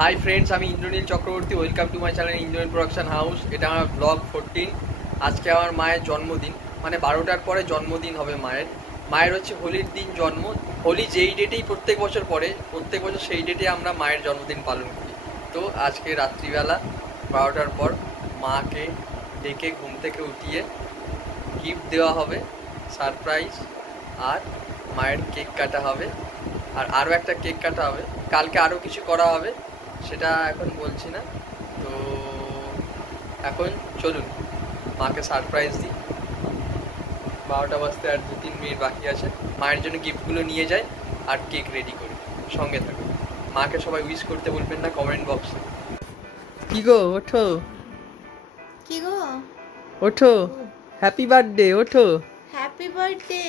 Hi friends, আমি Indranil Chakraborty. Welcome to my channel Indranil production house. এটা আমার ব্লগ 14। আজকে আমার মায়ের জন্মদিন, মানে 12টার পরে জন্মদিন হবে মায়ের হচ্ছে হোলির দিন জন্ম। হোলি যেই ডেটেই প্রত্যেক বছর পরে, প্রত্যেক বছর সেই ডেটে আমরা মায়ের জন্মদিন পালন করি। তো আজকে রাত্রিবেলা 12টার পর মাকে ডেকে ঘুম থেকে উঠিয়ে গিফট দেওয়া হবে, সারপ্রাইজ। আর মায়ের কেক কাটা হবে, আর আরও একটা কেক কাটা হবে। কালকে আরও কিছু করা হবে, সেটা এখন বলছি না। তো এখন চলুন মাকে সারপ্রাইজ দিই। 12টা বাজতে আর 2-3 মিনিট বাকি আছে। মায়ের জন্য গিফটগুলো নিয়ে যাই আর কেক রেডি করি। সঙ্গে থাকুন। মাকে সবাই উইশ করতে বলবেন না কমেন্ট বক্সে। কি গো, ওঠো। কি গো, ওঠো। Happy birthday. ওঠো। Happy birthday.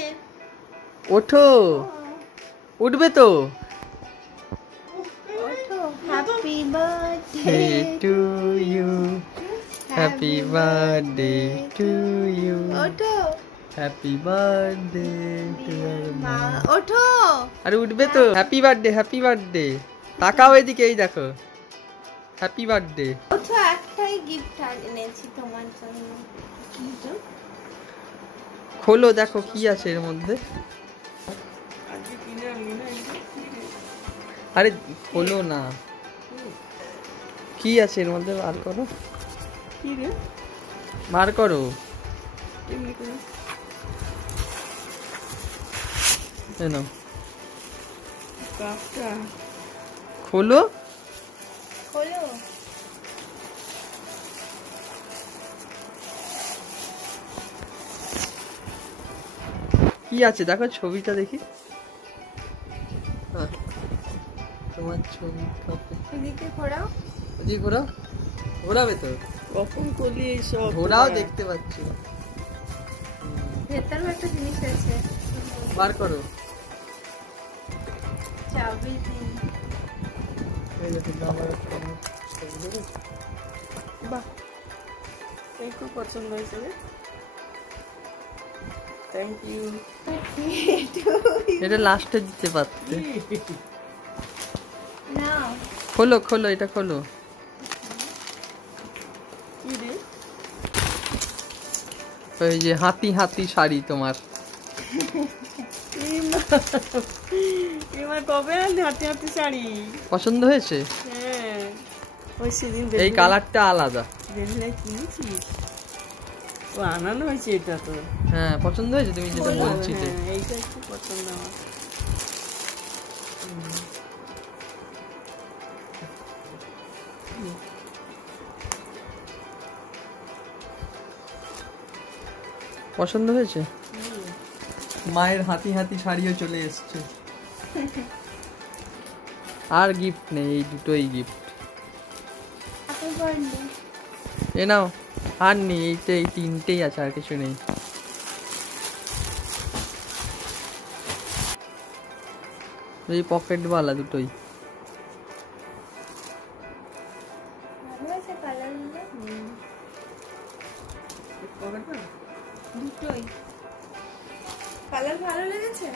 ওঠো। উঠবে তো। ওঠো। Happy birthday to you, happy birthday to you, ওঠো। হ্যাপি বার্থডে টু মা ওঠো। আরে উঠবে তো। Happy birthday, happy birthday. তাকাও এদিকে, এই দেখো। Happy birthday. ওঠো, একটাই গিফট এনেছি তোমার জন্য। কি তো? খোলো, দেখো কি আছে এর মধ্যে। আরে খোলো না, কি আছে এর মধ্যে বার করো। কি রে? বার করো। এমনি করে নাও, কাপটা খোলো। খোলো। কি আছে দেখো, ছবিটা দেখি। তোমার ছবি এদিকে ঘোরাও। ওদিকে ঘোরাও। ঘোরাবে তো। কখন করলি এইসব? ঘোরাও, দেখতে পাচ্ছি। ভেতরে একটা জিনিস আছে, বার করো। চাবি দিন। এই দেখো, আমার ছবি দেখো। বাহ, এই খুব পছন্দ হয়েছে রে। Thank you. এটা লাস্টে দিতে পারতে। না, খোলো খোলো, এটা খোলো। কি রে? ওই যে হাতি হাতি শাড়ি তোমার। এবার কবে আনলি হাতে হাতে শাড়ি? পছন্দ হয়েছে? হ্যাঁ, ওই সেদিন এই কালারটা আলাদা। বেলুলাই কিনেছিস? ও আনানো হয়েছে এটা তো। হ্যাঁ, পছন্দ হয়েছে তুমি যেটা বলছিলে। হ্যাঁ, এইটা একটু পছন্দ আমার। পছন্দ হয়েছে? মায়ের হাতি হাতি শাড়িও চলে এসছে। আর গিফট নেই, এই দুটোই গিফট। Happy birthday. এ নাও। আর নেই, এইটা এই তিনটেই আছে, আর কিছু নেই। এই পকেটওয়ালা দুটোই। ভালো আছে কালারগুলো। দুটোই কালার ভালো লেগেছে।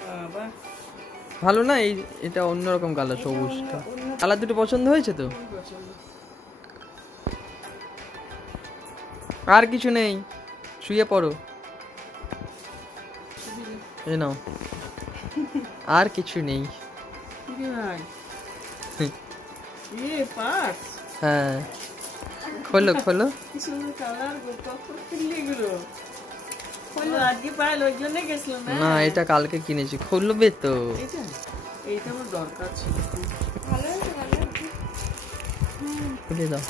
বাবা, ভালো না? এই এটা অন্যরকম কালার, সবুজটা। কালার দুটো পছন্দ হয়েছে তো? আর কিছু নেই, শুয়ে পড়ো। এ নাও। আর কিছু নেই। কি রে ভাই? A pass. হ্যাঁ, খোলো খোলো। কি সুন্দর কালার গো, কখন কিনলি এগুলো? খোলো, আজকে পাইল ওই জন্য গেছিলাম না। না, এটা কালকে কিনেছি। খুলবে তো। এইটা এইটা আমার দরকার ছিল। ভালো আছে, ভালো আছে। খুলে দাও।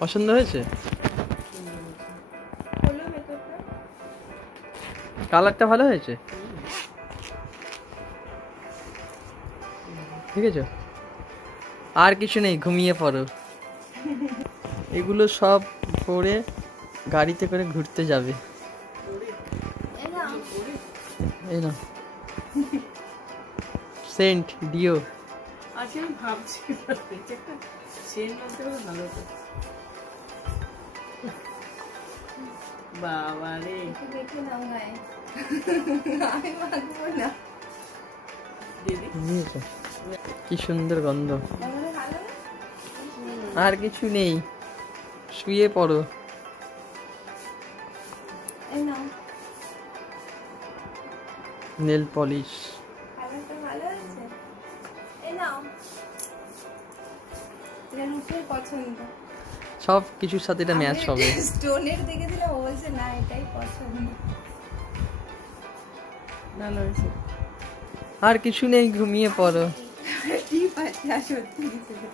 পছন্দ হয়েছে? খোলো ভেতরটা। কালারটা ভালো হয়েছে? ঠিক আছে। আর কিছু নেই, ঘুমিয়ে পড়ো। এগুলো সব পরে গাড়িতে করে ঘুরতে যাবে। এ নাও। এই না, সেন্ট ডিও। আজকে আমি ভাবছি একটা সেন্ট আনতে হলে ভালো হতো। বাবা রে, একটু দেখে নাও গায়ে। আমি মাখবো না। দিদি নিয়েছো? কি সুন্দর গন্ধ। তাহলে ভালো না? আর কিছু নেই, শুয়ে পড়ো। এই নাও। Nail polish. কালারটা ভালো আছে। এই নাও। এটা রূপের পছন্দ। সব কিছুর সাথে এটা ম্যাচ হবে। স্টোনের দেখেছিলাম, ও বলছে না এটাই পছন্দ। ভালো হয়েছে। আর কিছু নেই, ঘুমিয়ে পড়ো। ঠিক আছে, আর সত্যি কিছু নেই।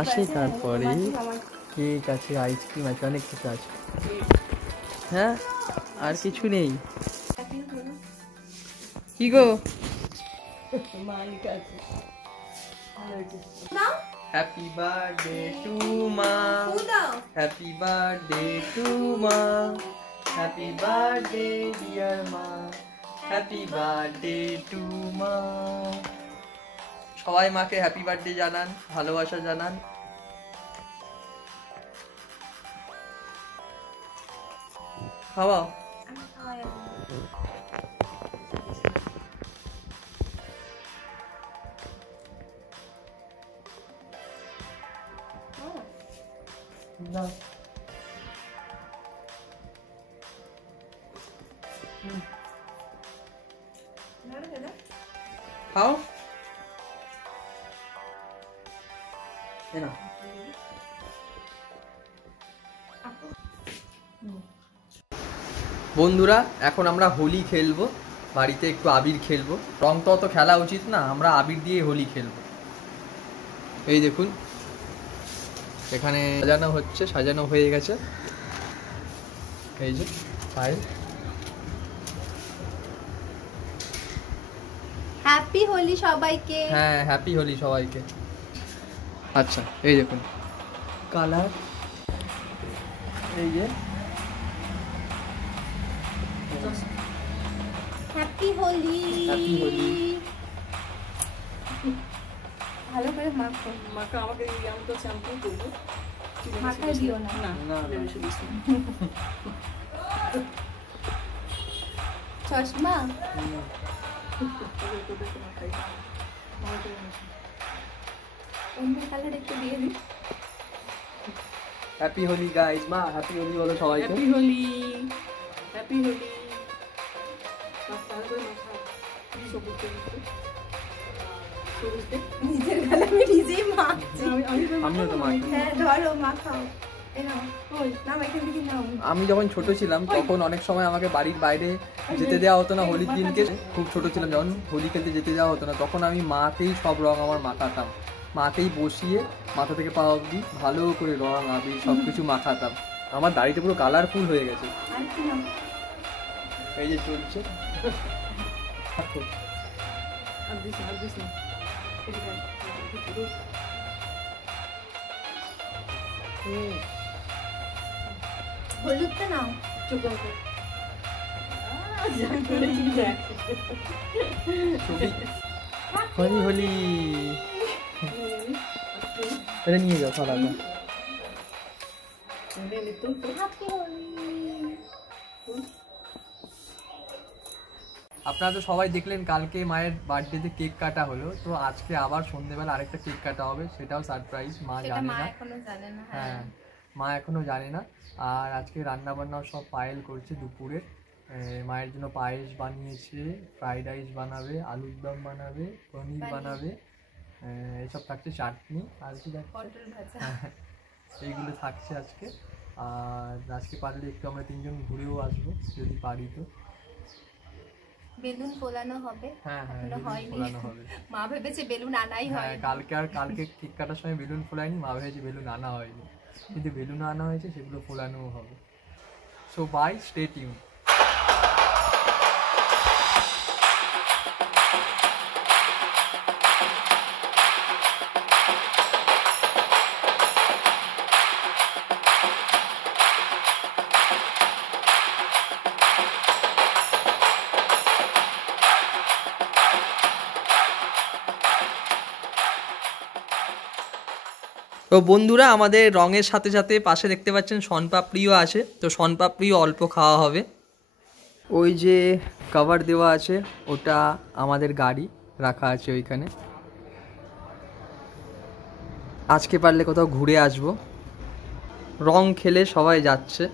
আসি তারপরে। আমার কেক আছে, আইসক্রিম আছে, অনেক কিছু আছে। হ্যাঁ, আর কিছু নেই। চাকরি করো। কি গো? মালিক আছে। ভালো হয়েছে। নাও। হ্যাপি বার্থডে টু মা, ফুল দাও। হ্যাপি বার্থডে টু মা, হ্যাপি বার্থডে ডিয়ার মা, হ্যাপি বার্থডে টু মা। সবাই মাকে হ্যাপি বার্থডে জানান, ভালোবাসা জানান। খাওয়া। আমি খাওয়াই এখন। না, ধরো কেন? খাও। এ নাও। বন্ধুরা, এখন আমরা হোলি খেলবো, বাড়িতে একটু আবির খেলবো। রং তো অত খেলা উচিত না, আমরা আবির দিয়ে হোলি খেলবো। এই দেখুন, এখানে সাজানো হচ্ছে, সাজানো হয়ে গেছে। এই যে ফাইল। হ্যাপি হোলি সবাইকে। হ্যাঁ, হ্যাপি হোলি সবাইকে। আচ্ছা, এই দেখুন কালার, এই যে হ্যাপি হোলি। Happy হোলি। ভালো করে মাখো। মাকে আমাকে দিয়ে, আমি তো শ্যাম্পু করবো। মাথায় দিও না। না, না, বেশি বেশি। চশমা। অন্য কালার একটু দিয়ে দিই। Happy Holi guys. মা হ্যাপি হোলি বলো সবাইকে। Happy Holi, happy Holi. ভালো করে মাখা। সবুজ সবুজ। সবুজ দে। নিজের গালে আমি নিজেই মাখছি। আমিও তো মাখি। হ্যাঁ ধরো মাখাও। এই নাও। ওই নাও এখান থেকে নাও। আমি যখন ছোট ছিলাম তখন অনেক সময় আমাকে বাড়ির বাইরে যেতে দেওয়া হতো না হোলির দিনকে। খুব ছোট ছিলাম যখন, হোলি খেলতে যেতে দেওয়া হতো না, তখন আমি মাকেই সব রং আমার মাখাতাম। মাকেই বসিয়ে মাথা থেকে পা অবধি ভালো করে রং আবির সব কিছু মাখাতাম। আমার দাড়িটা পুরো কালারফুল হয়ে গেছে। আর কি নাও? এই যে চলছে। আর দিস না, আর দিস না। এদিকে আয়। হলুদটা নাও। চুপ কর। জান করেছি দেখ। হরি হোলি। এটা নিয়ে যাও সারাটা। হ্যাপি হোলি। আপনারা তো সবাই দেখলেন কালকে মায়ের বার্থডেতে কেক কাটা হলো, তো আজকে আবার সন্ধ্যেবেলা আরেকটা কেক কাটা হবে, সেটাও সারপ্রাইজ, মা সেটা জানে মা না। এখনো জানে না। হ্যাঁ, মা এখনো জানে না। আর আজকে রান্না বান্নাও সব পায়েল করছে দুপুরে। মায়ের জন্য পায়েস বানিয়েছে, ফ্রাইড রাইস বানাবে, আলুর দম বানাবে, পনির বানাবে, এসব থাকছে, চাটনি আর কি থাকছে, পটল ভাজা। এইগুলো থাকছে আজকে। আর আজকে পারলে একটু আমরা তিনজন ঘুরেও আসবো যদি পারি তো। বেলুন ফোলানো হবে। হ্যাঁ হ্যাঁ, এখনো বেলুন হয়নি। ফোলানো হবে। মা ভেবেছে বেলুন আনাই হ্যাঁ, হয়। কালকে কেক কাটার সময় বেলুন ফোলায়নি, মা ভেবেছে বেলুন আনা হয়নি, কিন্তু বেলুন আনা হয়েছে, সেগুলো ফোলানোও হবে। So bye, stay tune. তো তো বন্ধুরা আমাদের রঙের সাথে সাথে পাশে দেখতে পাচ্ছেন শনপাপড়িও আছে, তো শনপাপড়িও অল্প খাওয়া হবে। ওই যে কভার দেওয়া আছে ওটা আমাদের গাড়ি রাখা আছে ওইখানে। আজকে পারলে কোথাও ঘুরে আসবো, রং খেলে সবাই যাচ্ছে।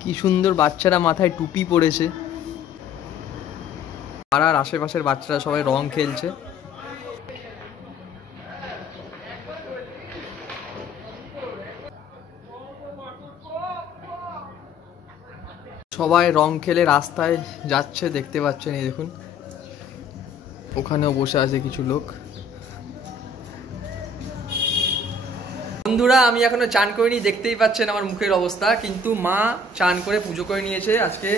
কি সুন্দর বাচ্চারা মাথায় টুপি পরেছে, পাড়ার আশেপাশের বাচ্চারা সবাই রং খেলছে। সবাই রং খেলে রাস্তায় যাচ্ছে, দেখতে পাচ্ছেন এই দেখুন ওখানেও বসে আছে কিছু লোক। বন্ধুরা আমি এখনো চান করিনি, দেখতেই পাচ্ছেন আমার মুখের অবস্থা, কিন্তু মা চান করে পুজো করে নিয়েছে। আজকে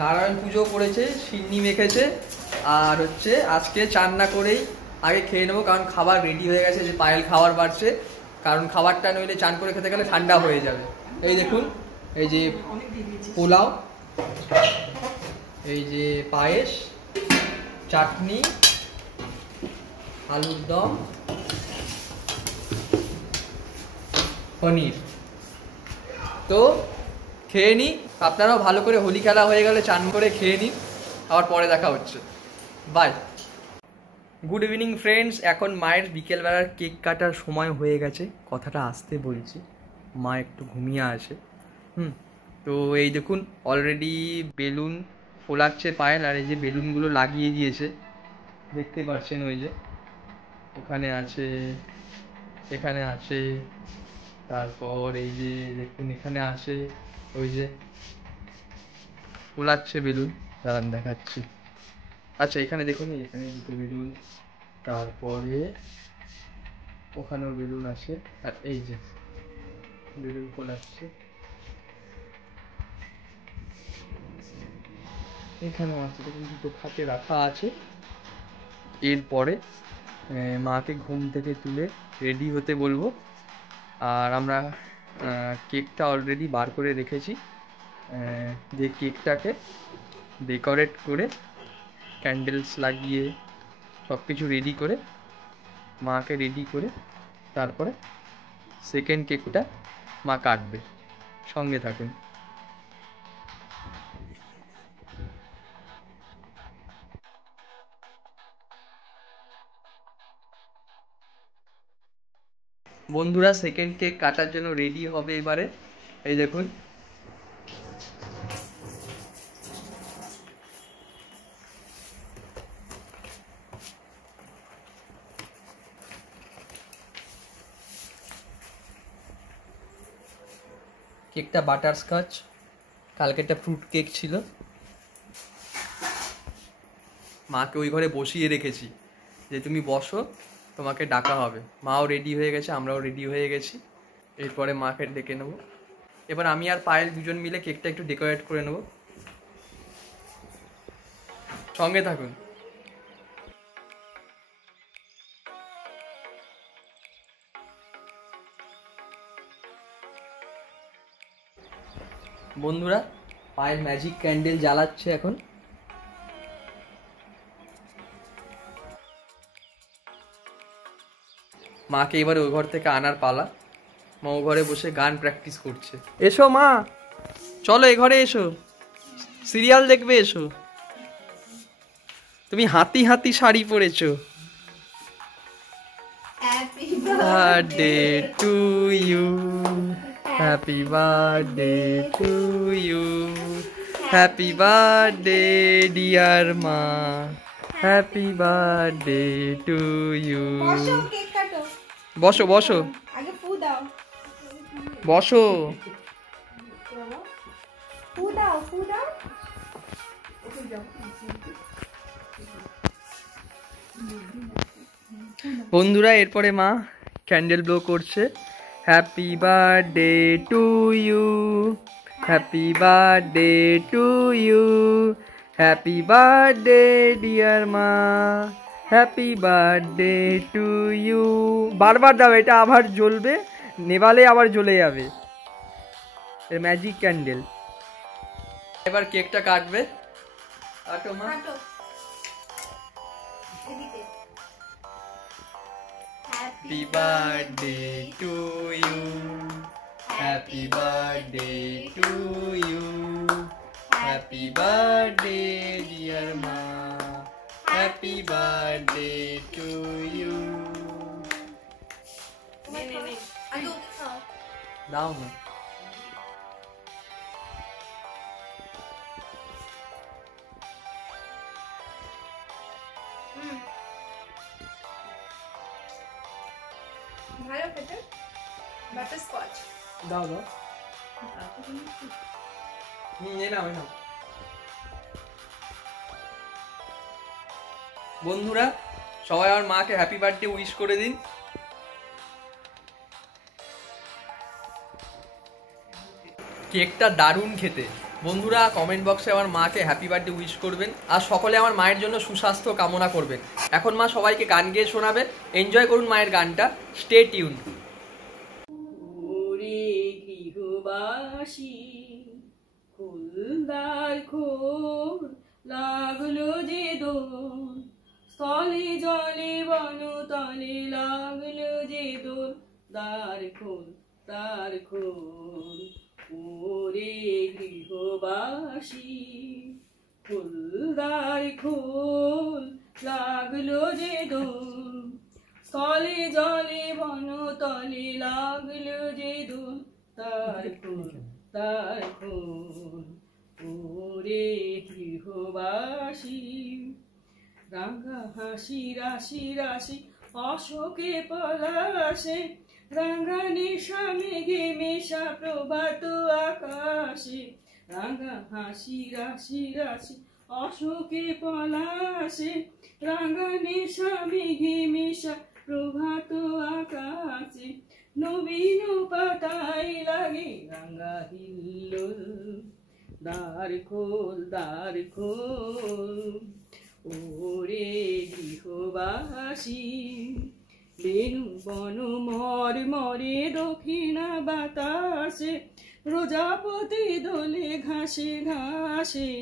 নারায়ণ পুজো করেছে, সিন্নি মেখেছে, আর হচ্ছে আজকে চান না করেই আগে খেয়ে নেবো, কারণ খাবার রেডি হয়ে গেছে। যে পায়েল খাবার বাড়ছে, কারণ খাবারটা নইলে চান করে খেতে গেলে ঠান্ডা হয়ে যাবে। এই দেখুন এই যে পোলাও, এই যে পায়েস, চাটনি, আলুর দম, পনির। তো খেয়ে নিই, আপনারাও ভালো করে হোলি খেলা হয়ে গেলে চান করে খেয়ে নিন, আবার পরে দেখা হচ্ছে, বাই। গুড ইভিনিং ফ্রেন্ডস, এখন মায়ের বিকেলবেলার কেক কাটার সময় হয়ে গেছে। কথাটা আসতে বলছি, মা একটু ঘুমিয়ে আছে। তো এই দেখুন অলরেডি বেলুন ফোলাচ্ছে পায়েল, আর এই যে বেলুনগুলো লাগিয়ে দিয়েছে দেখতে পাচ্ছেন, ওই যে ওখানে আছে, এখানে আছে, তারপর এই যে দেখুন এখানে আছে, ওই যে ফোলাচ্ছে বেলুন, দাঁড়ান দেখাচ্ছি। আচ্ছা এখানে দেখুন, এখানে দুটো বেলুন, তারপরে ওখানেও বেলুন আছে, আর এই যে বেলুন ফোলাচ্ছে, এখানে আছে দেখুন দুটো খাতে রাখা আছে। এরপরে মাকে ঘুম থেকে তুলে রেডি হতে বলবো, আর আমরা কেকটা অলরেডি বার করে রেখেছি। যে কেকটাকে ডেকোরেট করে ক্যান্ডেলস লাগিয়ে সব কিছু রেডি করে মাকে রেডি করে তারপরে সেকেন্ড কেকটা মা কাটবে, সঙ্গে থাকুন। বন্ধুরা সেকেন্ড কেক কাটার জন্য রেডি হবে এবারে, এই দেখুন কেকটা বাটারস্কচ, কালকে একটা ফ্রুট কেক ছিল। মাকে ওই ঘরে বসিয়ে রেখেছি যে তুমি বসো, তোমাকে ডাকা হবে। মাও রেডি হয়ে গেছে, আমরাও রেডি হয়ে গেছি। এরপরে মাকে ডেকে নেবো। এবার আমি আর পায়েল দুজন মিলে কেকটা একটু ডেকোরেট করে নেব, সঙ্গে থাকুন। বন্ধুরা পায়েল ম্যাজিক ক্যান্ডেল জ্বালাচ্ছে এখন। মাকে এবার ওই ঘর থেকে আনার পালা। মা ও ঘরে বসে গান প্র্যাকটিস করছে। এসো মা, চলো এ ঘরে এসো, সিরিয়াল দেখবে এসো। তুমি হাতি হাতি শাড়ি পরেছো। Happy birthday to you, happy birthday to you, happy birthday dear মা, হ্যাপি বার্থডে টু ইউ। বসো, কেক কাটো। বসো বসো, আগে ফু দাও, বসো। ফু দাও, ফু দাও। বন্ধুরা এরপরে মা ক্যান্ডেল ব্লো করছে। Happy birthday to you, happy birthday to you, happy birthday dear মা, হ্যাপি বার্থডে টু ইউ। বারবার দাও, এটা আবার জ্বলবে, নেভালে আবার জ্বলে যাবে। Magic candle. এবার কেকটা কাটবে। কাটো মা। কাটো। এদিকে happy birthday to you, happy birthday to you, happy birthday dear মা, হ্যাপি বার্থডে টু ইউ। আগে ওকে খাও। দাও না। ভালো খেতে বাটারস্কচ। দাও দাও। এই নাও, এই নাও। বন্ধুরা সবাই আমার মাকে হ্যাপি বার্থডে উইশ করে দিন। কেকটা দারুণ খেতে। বন্ধুরা কমেন্ট বক্সে আমার মাকে হ্যাপি বার্থডে উইশ করবেন আর সকলে আমার মায়ের জন্য সুস্বাস্থ্য কামনা করবেন। এখন মা সবাইকে গান গেয়ে শোনাবে, এনজয় করুন মায়ের গানটা। Stay tune. ওরে গৃহবাসী ফুলদার খোর লাগলো যে দোল, স্থলে জলে বন তলে লাগলো যে দোল, দ্বার খোল দ্বার খোল। ওরে গৃহবাসী ফুলদার খোল লাগলো যে দোল, স্থলে জলে বন তলে লাগলো যে দোল, তার খোল তার খোল। ওরে গৃহবাসী রাঙা হাসি রাশি রাশি অশোকে পলাশে, রাঙা নিশা মেঘে মেশা প্রভাত আকাশে, রাঙা হাসি রাশি রাশি অশোকে পলাশে, রাঙা নিশা মেঘে মেশা প্রভাত আকাশে, নবীন পাতাই লাগে রাঙা হিল্লোল, দ্বার খোল দ্বার খোল। ওরে গৃহবাসী বেনু বন মর মরে দক্ষিণা বাতাসে, প্রজাপতি দোলে ঘাসে ঘাসে,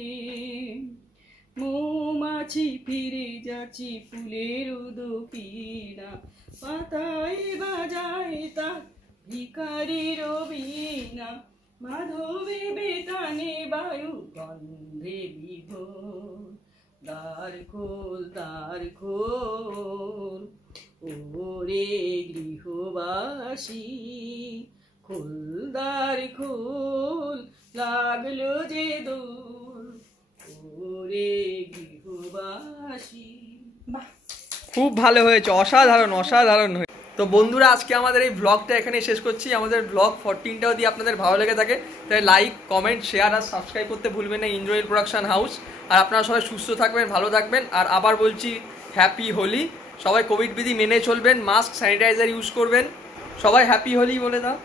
মৌমাছি ফিরে যাচ্ছি ফুলের দক্ষিণা, পাতায় বাজায় তার ভিখারির বীণা, মাধবে বেতানে বায়ু গন্ধে বিভোর, দ্বার খোল দ্বার খোল। ওরে গৃহবাসী খোল দ্বার খোল লাগলো যে দোল, ওরে গৃহবাসী। খুব ভালো হয়েছে, অসাধারণ অসাধারণ হয়েছে। তো বন্ধুরা আজকে আমাদের এই ব্লগটা এখানে শেষ করছি। আমাদের ব্লগ 14টাও যদি আপনাদের ভালো লেগে থাকে তাহলে লাইক কমেন্ট শেয়ার আর সাবস্ক্রাইব করতে ভুলবেন না ইন্দ্রনীল প্রোডাকশন হাউস। আর আপনারা সবাই সুস্থ থাকবেন, ভালো থাকবেন। আর আবার বলছি হ্যাপি হোলি। সবাই কোভিড বিধি মেনে চলবেন, মাস্ক স্যানিটাইজার ইউজ করবেন। সবাই হ্যাপি হোলি বলে দাও।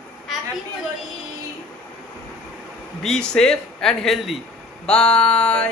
Happy Holi. Be safe and healthy. By.